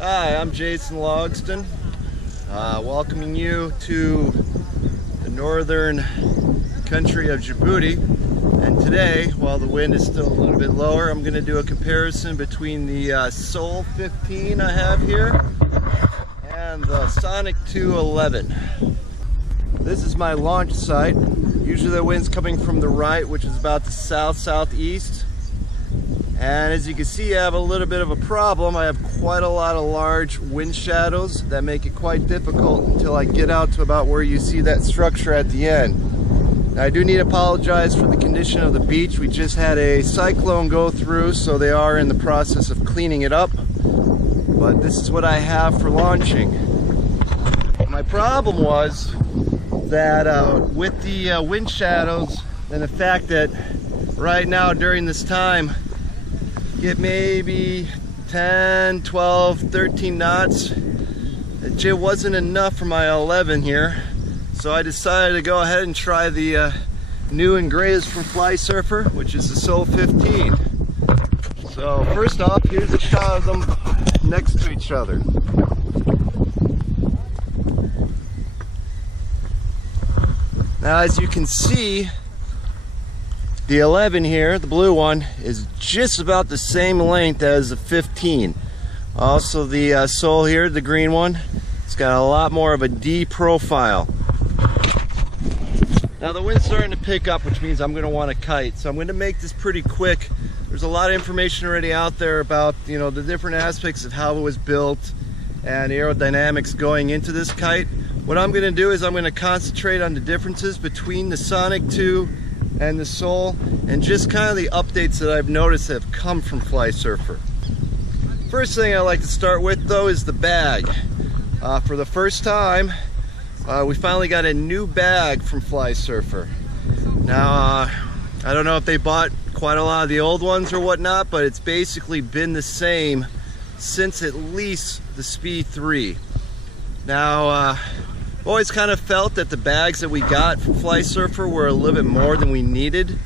Hi, I'm Jason Logston, welcoming you to the northern country of Djibouti. And today, while the wind is still a little bit lower, I'm going to do a comparison between the Soul 15 I have here and the Sonic 211. This is my launch site. Usually the wind's coming from the right, which is about the south-southeast. And as you can see, I have a little bit of a problem. I have quite a lot of large wind shadows that make it quite difficult until I get out to about where you see that structure at the end. Now, I do need to apologize for the condition of the beach. We just had a cyclone go through, so they are in the process of cleaning it up. But this is what I have for launching. My problem was that with the wind shadows and the fact that right now during this time, get maybe 10, 12, 13 knots. It just wasn't enough for my 11 here. So I decided to go ahead and try the new and greatest from Flysurfer, which is the Soul 15. So first off, here's a shot of them next to each other. Now as you can see, the 11 here, the blue one, is just about the same length as the 15. Also the Soul here, the green one, it's got a lot more of a D profile. Now the wind's starting to pick up, which means I'm going to want to kite. So I'm going to make this pretty quick. There's a lot of information already out there about, you know, the different aspects of how it was built and aerodynamics going into this kite. What I'm going to do is I'm going to concentrate on the differences between the Sonic 2 and the Soul, and just kind of the updates that I've noticed have come from Flysurfer. First thing I like to start with though is the bag. For the first time, we finally got a new bag from Flysurfer. Now, I don't know if they bought quite a lot of the old ones or whatnot, but it's basically been the same since at least the Speed 3. Now, always kind of felt that the bags that we got from Flysurfer were a little bit more than we needed.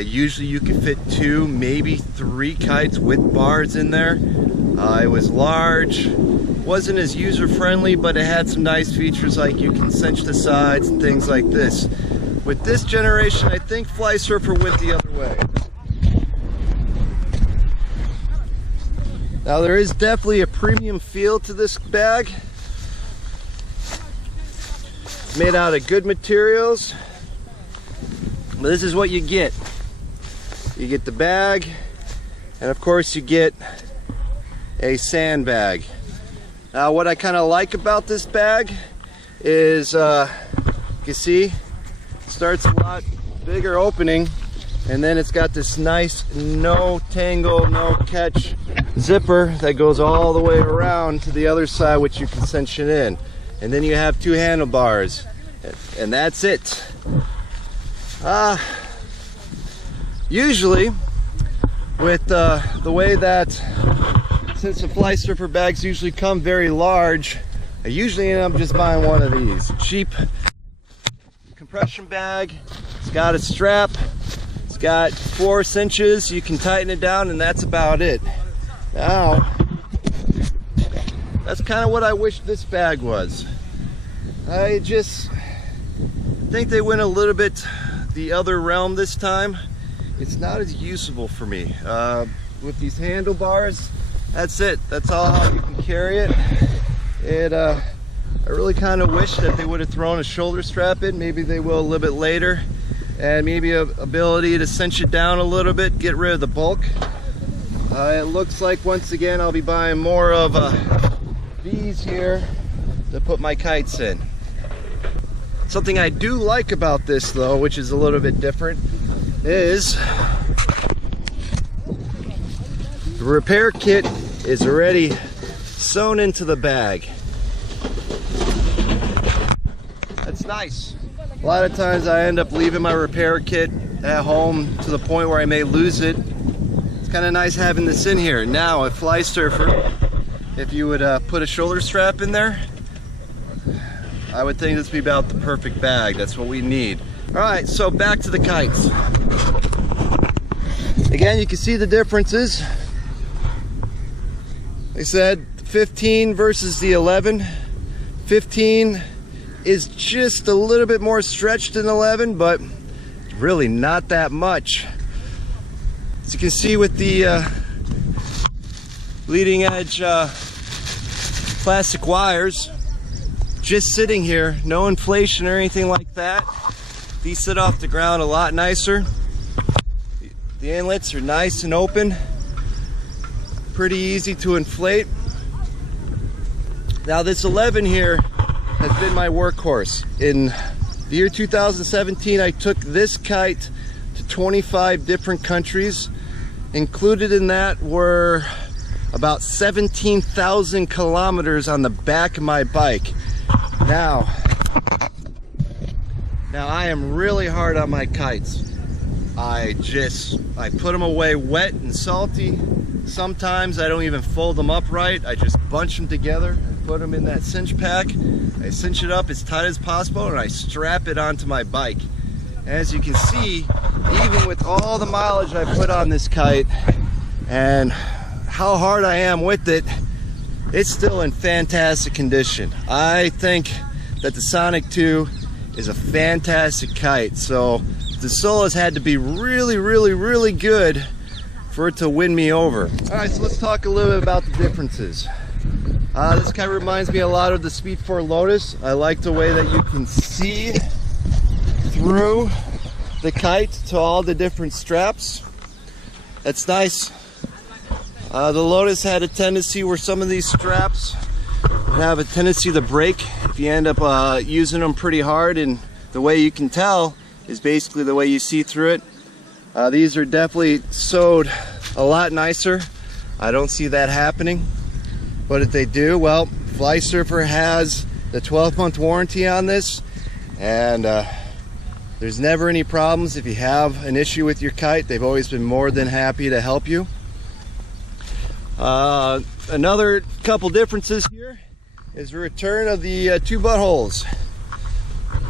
Usually you could fit 2, maybe 3 kites with bars in there. It was large, wasn't as user-friendly, but it had some nice features like you can cinch the sides and things like this. With this generation, I think Flysurfer went the other way. Now there is definitely a premium feel to this bag. Made out of good materials, but this is what you get. You get the bag, and of course you get a sandbag. Now what I kind of like about this bag is, you can see, it starts a lot bigger opening, and then it's got this nice no tangle, no catch zipper that goes all the way around to the other side, which you can cinch it in. And then you have 2 handlebars, and that's it. Usually, with the way that, since the Flysurfer bags usually come very large, I usually end up just buying one of these. Cheap compression bag. It's got a strap. It's got 4 cinches. You can tighten it down, and that's about it. Now, that's kind of what I wish this bag was. I just think they went a little bit the other realm this time. It's not as usable for me. With these handlebars, that's it. That's all how you can carry it. I really kind of wish that they would have thrown a shoulder strap in. Maybe they will a little bit later. And maybe a ability to cinch it down a little bit, get rid of the bulk. It looks like once again I'll be buying more of these here to put my kites in. Something I do like about this though, which is a little bit different, is the repair kit is already sewn into the bag. That's nice. A lot of times I end up leaving my repair kit at home to the point where I may lose it. It's kind of nice having this in here. Now at Flysurfer, if you would put a shoulder strap in there, I would think this would be about the perfect bag. That's what we need. All right, so back to the kites. Again, you can see the differences. Like I said, 15 versus the 11. 15 is just a little bit more stretched than 11, but really not that much. As you can see with the leading edge plastic wires just sitting here, no inflation or anything like that. These sit off the ground a lot nicer. The inlets are nice and open, pretty easy to inflate. Now this 11 here has been my workhorse. In the year 2017, I took this kite to 25 different countries. Included in that were about 17,000 kilometers on the back of my bike. Now I am really hard on my kites. I put them away wet and salty. Sometimes I don't even fold them up right. I just bunch them together and put them in that cinch pack. I cinch it up as tight as possible and I strap it onto my bike. As you can see, even with all the mileage I put on this kite and how hard I am with it, it's still in fantastic condition. I think that the Sonic 2 is a fantastic kite. So the Soul has had to be really, really, really good for it to win me over. All right, so let's talk a little bit about the differences. This kite reminds me a lot of the Speed 4 Lotus. I like the way that you can see through the kite to all the different straps. That's nice. The Lotus had a tendency where some of these straps have a tendency to break if you end up using them pretty hard, and the way you can tell is basically the way you see through it. These are definitely sewed a lot nicer. I don't see that happening, but if they do, well, Flysurfer has the 12-month warranty on this, and there's never any problems. If you have an issue with your kite, they've always been more than happy to help you. Another couple differences here is the return of the two buttholes.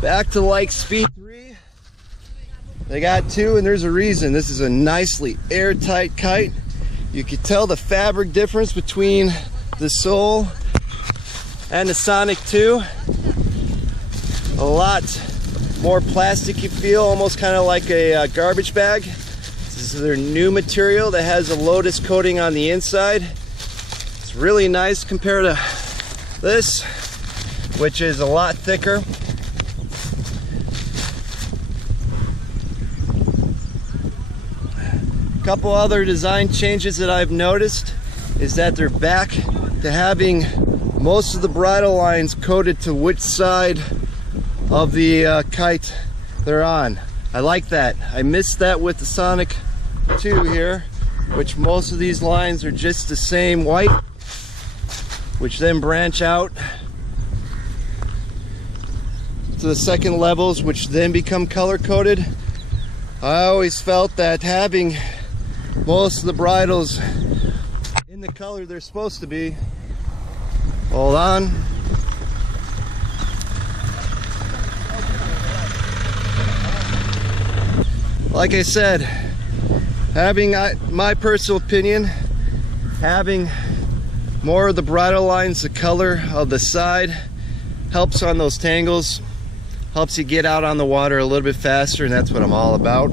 Back to like Speed 3, they got two, and there's a reason. This is a nicely airtight kite. You can tell the fabric difference between the Soul and the Sonic 2. A lot more plasticky feel, almost kind of like a garbage bag. This is their new material that has a Lotus coating on the inside. It's really nice compared to this, which is a lot thicker. A couple other design changes that I've noticed is that they're back to having most of the bridle lines coated to which side of the kite they're on. I like that. I missed that with the Sonic 2 here, which most of these lines are just the same white, which then branch out to the second levels, which then become color coded. I always felt that having most of the bridles in the color they're supposed to be. Hold on. Like I said, having my personal opinion, having more of the bridle lines the color of the side helps on those tangles, helps you get out on the water a little bit faster, and that's what I'm all about.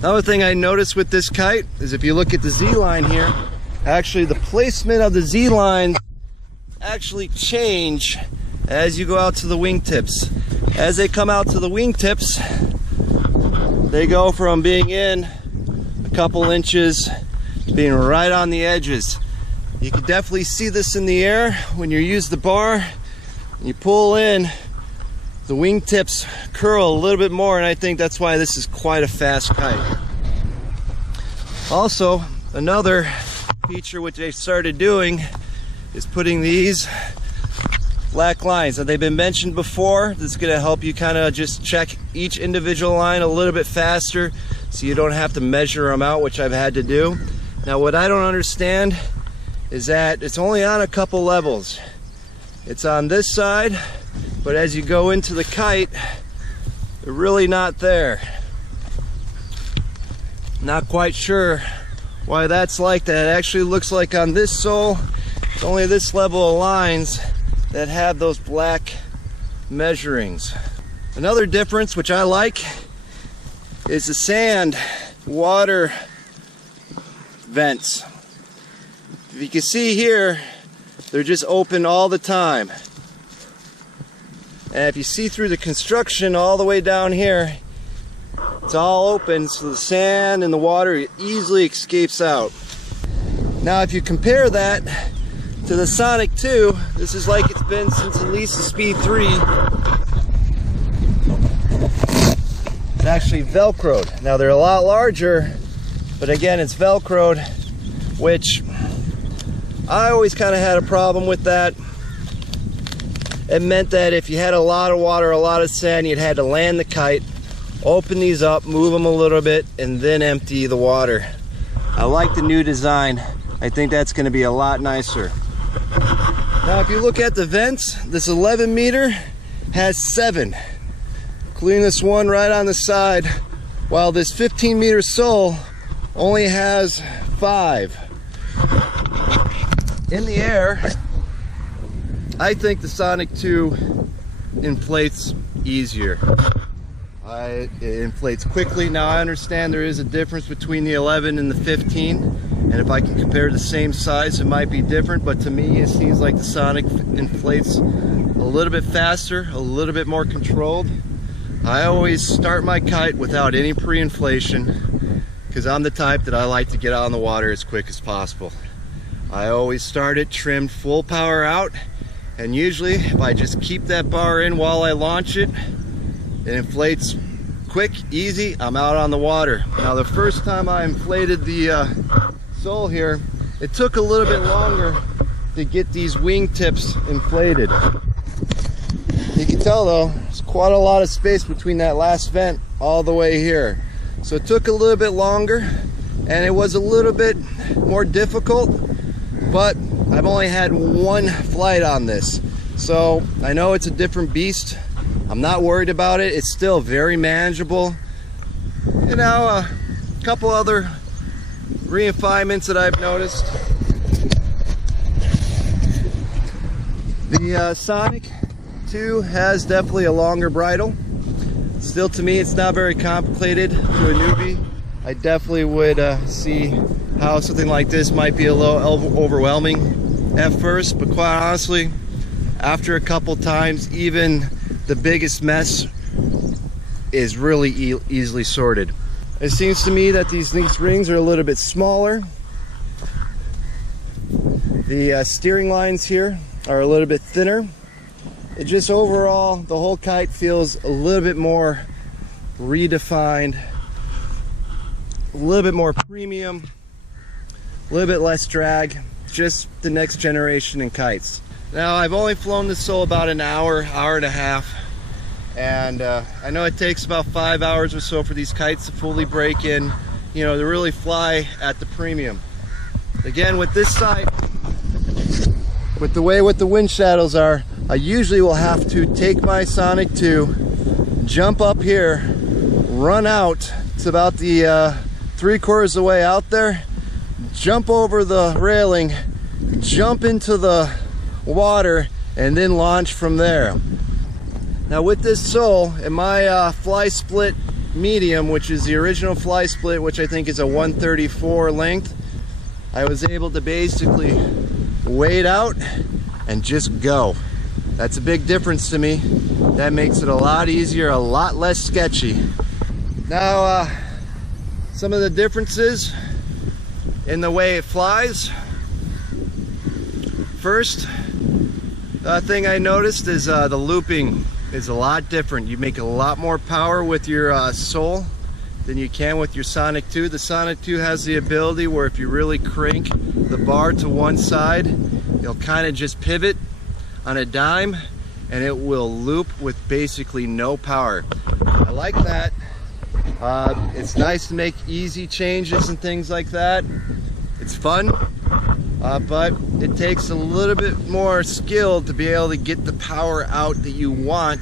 Another thing I noticed with this kite is if you look at the Z-line here, actually the placement of the Z-lines actually change as you go out to the wingtips. As they come out to the wingtips, they go from being in a couple inches to being right on the edges. You can definitely see this in the air when you use the bar. When you pull in, the wingtips curl a little bit more, and I think that's why this is quite a fast kite. Also, another feature which they started doing is putting these black lines. Now, they've been mentioned before. This is going to help you kind of just check each individual line a little bit faster so you don't have to measure them out, which I've had to do. Now, what I don't understand is that it's only on a couple levels. It's on this side, but as you go into the kite, they're really not there. Not quite sure why that's like that. It actually looks like on this Soul, It's only this level of lines that have those black measurings. Another difference, which I like, is the sand water vents. If you can see here, they're just open all the time. And if you see through the construction all the way down here, it's all open, so the sand and the water easily escapes out. Now if you compare that to the Sonic 2, this is like it's been since at least the Speed 3. It's actually Velcroed. Now they're a lot larger, but again it's Velcroed, which I always kind of had a problem with that. It meant that if you had a lot of water, a lot of sand, you'd had to land the kite, open these up, move them a little bit, and then empty the water. I like the new design. I think that's going to be a lot nicer. Now if you look at the vents, this 11 meter has 7, including this one right on the side, while this 15 meter Soul only has 5. In the air, I think the Sonic 2 inflates easier. It inflates quickly. Now I understand there is a difference between the 11 and the 15, and if I can compare the same size, it might be different, but to me it seems like the Sonic inflates a little bit faster, a little bit more controlled. I always start my kite without any pre-inflation because I'm the type that I like to get out on the water as quick as possible. I always start it trimmed full power out, and usually if I just keep that bar in while I launch it, it inflates quick, easy, I'm out on the water. Now the first time I inflated the Soul here, it took a little bit longer to get these wing tips inflated. You can tell though, there's quite a lot of space between that last vent all the way here. So it took a little bit longer and it was a little bit more difficult, but I've only had one flight on this. So I know it's a different beast. I'm not worried about it. It's still very manageable. And now a couple other refinements that I've noticed. The Sonic 2 has definitely a longer bridle. Still, to me, it's not very complicated to a newbie. I definitely would see how something like this might be a little overwhelming at first, but quite honestly, after a couple times, even the biggest mess is really easily sorted. It seems to me that these rings are a little bit smaller. The steering lines here are a little bit thinner. It just overall, the whole kite feels a little bit more redefined, a little bit more premium, a little bit less drag, just the next generation in kites. Now I've only flown the Soul about an hour, hour and a half, and I know it takes about 5 hours or so for these kites to fully break in, you know, to really fly at the premium. Again, with this site, with the way what the wind shadows are, I usually will have to take my Sonic 2, jump up here, run out to about the 3/4 of the way out there, jump over the railing, jump into the water, and then launch from there. Now with this Soul, in my fly split medium, which is the original fly split, which I think is a 134 length, I was able to basically wade out and just go. That's a big difference to me. That makes it a lot easier, a lot less sketchy. Now, some of the differences in the way it flies. First thing I noticed is the looping is a lot different. You make a lot more power with your Soul than you can with your Sonic 2. The Sonic 2 has the ability where if you really crank the bar to one side, it'll kind of just pivot on a dime and it will loop with basically no power. I like that. It's nice to make easy changes and things like that. It's fun, but it takes a little bit more skill to be able to get the power out that you want,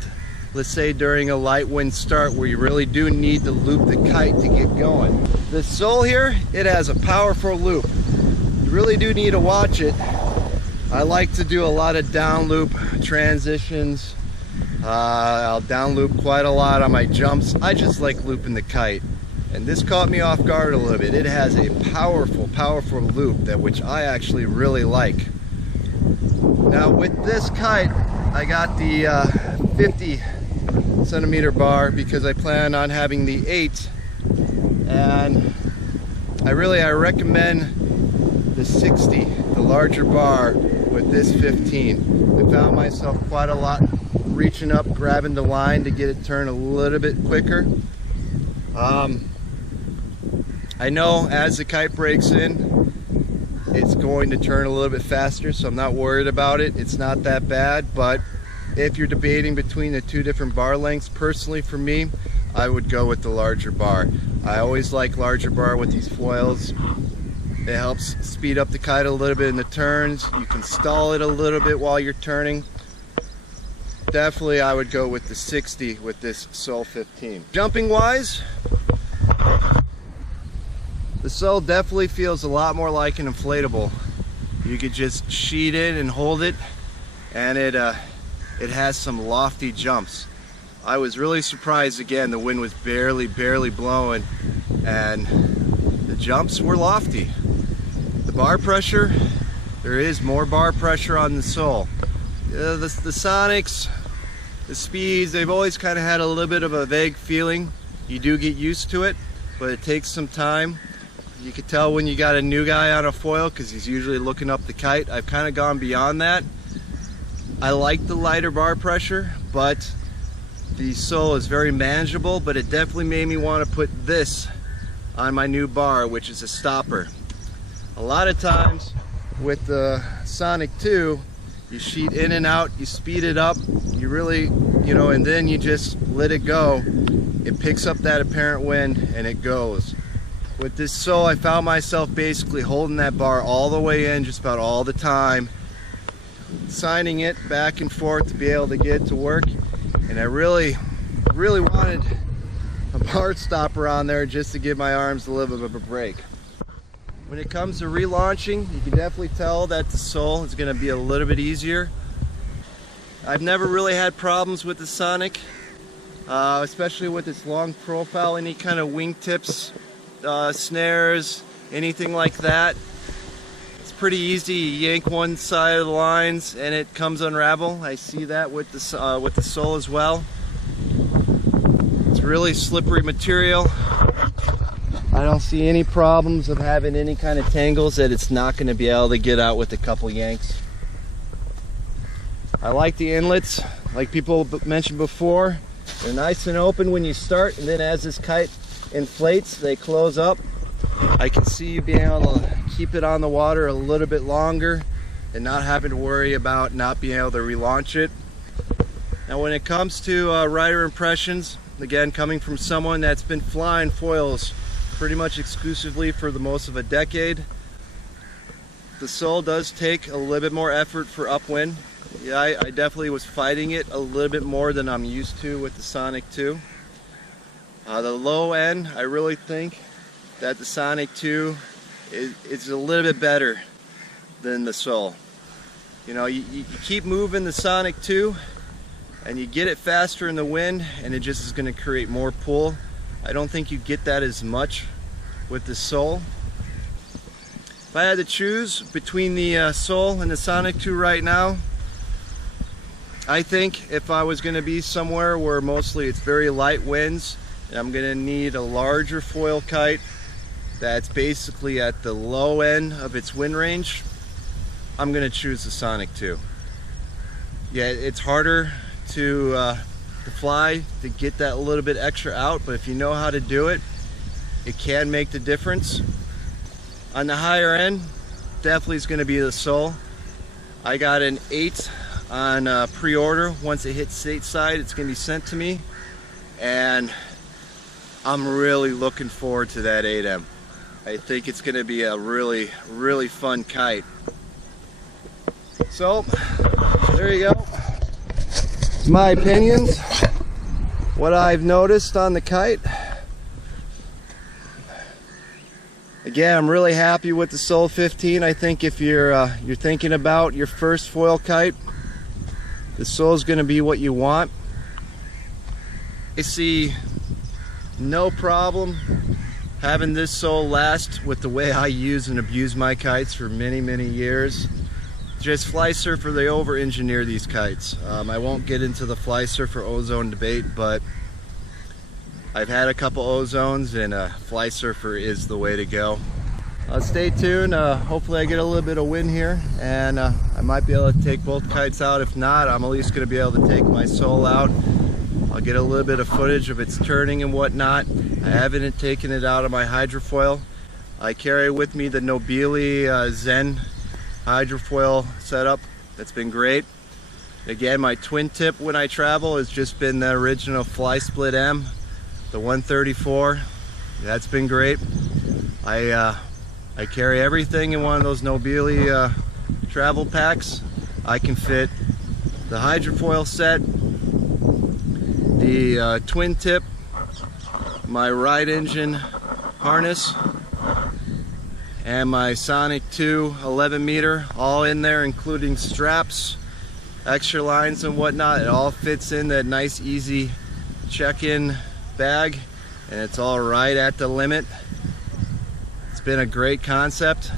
let's say during a light wind start where you really do need to loop the kite to get going. The Soul here, it has a powerful loop. You really do need to watch it. I like to do a lot of down loop transitions. I'll down loop quite a lot on my jumps. I just like looping the kite. And this caught me off guard a little bit. It has a powerful, powerful loop which I actually really like. Now with this kite, I got the 50 centimeter bar because I plan on having the 8, and I recommend the 60, the larger bar, with this 15. I found myself quite a lot reaching up, grabbing the line to get it turned a little bit quicker. I know as the kite breaks in, it's going to turn a little bit faster, so I'm not worried about it. It's not that bad, but if you're debating between the two different bar lengths, personally for me, I would go with the larger bar. I always like larger bar with these foils. It helps speed up the kite a little bit in the turns. You can stall it a little bit while you're turning. Definitely I would go with the 60 with this Soul 15. Jumping wise, the Soul definitely feels a lot more like an inflatable. You could just sheet it and hold it, and it has some lofty jumps. I was really surprised. Again, the wind was barely blowing, and the jumps were lofty. The bar pressure, there is more bar pressure on the Soul. The Sonics, the speeds, they've always kind of had a little bit of a vague feeling. You do get used to it, but it takes some time. You can tell when you got a new guy on a foil because he's usually looking up the kite. I've kind of gone beyond that. I like the lighter bar pressure, but the Soul is very manageable, but it definitely made me want to put this on my new bar, which is a stopper. A lot of times with the Sonic 2, you sheet in and out, you speed it up, you really, and then you just let it go. It picks up that apparent wind and it goes. With this Soul, I found myself basically holding that bar all the way in just about all the time, signing it back and forth to be able to get it to work. And I really wanted a bar stopper on there just to give my arms a little bit of a break. When it comes to relaunching, you can definitely tell that the Soul is going to be a little bit easier. I've never really had problems with the Sonic, especially with its long profile. Any kind of wingtips, snares, anything like that, it's pretty easy. You yank one side of the lines and it comes unravel. I see that with the Soul as well. It's really slippery material. I don't see any problems of having any kind of tangles that it's not going to be able to get out with a couple yanks. I like the inlets, like people mentioned before. They're nice and open when you start, and then as this kite inflates, they close up. I can see you being able to keep it on the water a little bit longer and not having to worry about not being able to relaunch it. Now when it comes to rider impressions, again, coming from someone that's been flying foils pretty much exclusively for the most of a decade, the Soul does take a little bit more effort for upwind. Yeah, I definitely was fighting it a little bit more than I'm used to with the Sonic 2. The low end, I really think that the Sonic 2 is a little bit better than the Soul. You keep moving the Sonic 2 and you get it faster in the wind, and it just is going to create more pull. I don't think you get that as much with the Soul. If I had to choose between the Soul and the Sonic 2 right now, I think if I was going to be somewhere where mostly it's very light winds, and I'm going to need a larger foil kite that's basically at the low end of its wind range, I'm going to choose the Sonic 2. Yeah, it's harder to fly, to get that little bit extra out, but if you know how to do it, it can make the difference. On the higher end, definitely is going to be the Soul. I got an 8 on pre-order. Once it hits stateside, it's going to be sent to me, and I'm really looking forward to that 8M. I think it's going to be a really fun kite. So there you go. It's my opinions, what I've noticed on the kite. Again, I'm really happy with the Soul 15. I think if you're thinking about your first foil kite, the Soul is going to be what you want. I see no problem having this Soul last with the way I use and abuse my kites for many years. Just Flysurfer, they over-engineer these kites. I won't get into the Flysurfer ozone debate, but I've had a couple ozones, and Flysurfer is the way to go. Stay tuned. Hopefully I get a little bit of wind here, and I might be able to take both kites out. If not, I'm at least going to be able to take my Soul out. I'll get a little bit of footage of its turning and whatnot. I haven't taken it out of my hydrofoil. I carry with me the Nobili Zen hydrofoil setup. That's been great. Again, my twin tip when I travel has just been the original Fly Split M, the 134. That's been great. I carry everything in one of those Nobili travel packs. I can fit the hydrofoil set, the twin tip, my ride engine harness, and my Sonic 2 11 meter, all in there, including straps, extra lines and whatnot. It all fits in that nice easy check-in bag, and it's all right at the limit. It's been a great concept.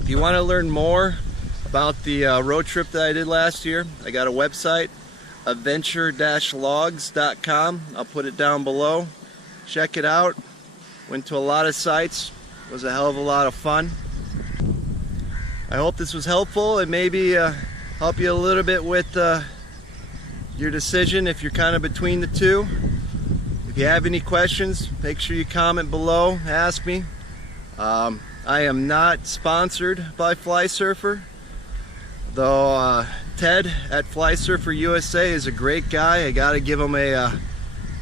If you want to learn more about the road trip that I did last year, I got a website, adventure-logs.com. I'll put it down below. Check it out. Went to a lot of sites. It was a hell of a lot of fun. I hope this was helpful and maybe help you a little bit with your decision if you're kind of between the two. If you have any questions, make sure you comment below, ask me. I am not sponsored by Flysurfer, though Ted at Flysurfer USA is a great guy. I gotta give him a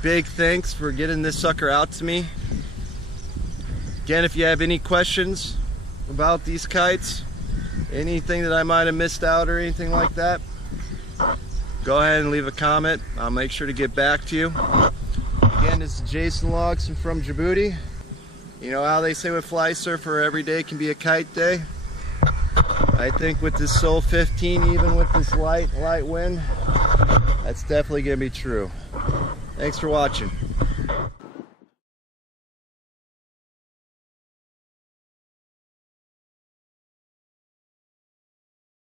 big thanks for getting this sucker out to me. Again, if you have any questions about these kites, anything that I might have missed out or anything like that, go ahead and leave a comment. I'll make sure to get back to you. Again, this is Jason Logston from Djibouti. You know how they say with Flysurfer, every day can be a kite day? I think with this Soul 15, even with this light wind, that's definitely going to be true. Thanks for watching.